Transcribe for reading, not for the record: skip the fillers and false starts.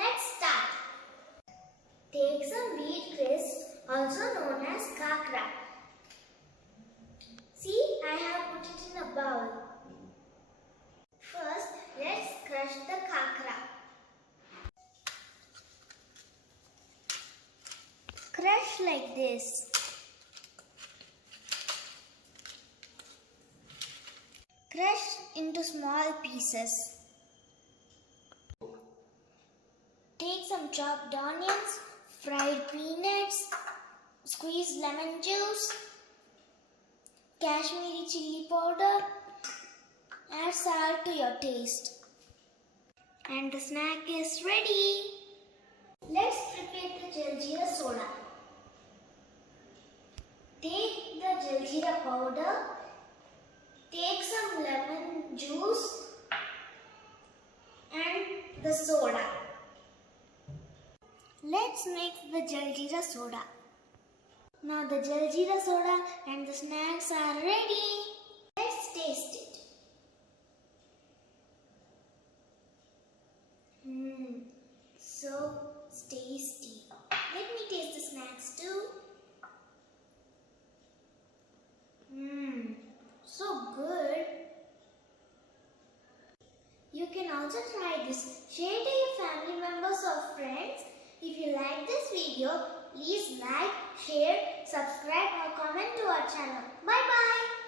let's start. Take some wheat crisp, also known as khakhra. See, I have put it in a bowl. First, let's crush the khakhra. Crush like this. Crush into small pieces. Take some chopped onions, fried peanuts, squeeze lemon juice, Kashmiri chili powder, add salt to your taste. And the snack is ready. Let's prepare the Jal Jeera soda. Take the Jal Jeera powder, take some lemon juice and the soda. Let's mix the Jal Jeera soda. Now the Jal Jeera soda and the snacks are ready. Let's taste it. So tasty. Let me taste the snacks too. So good. You can also try this. Share to your family members or friends. If you like this video, please like, share, subscribe or comment to our channel. Bye bye.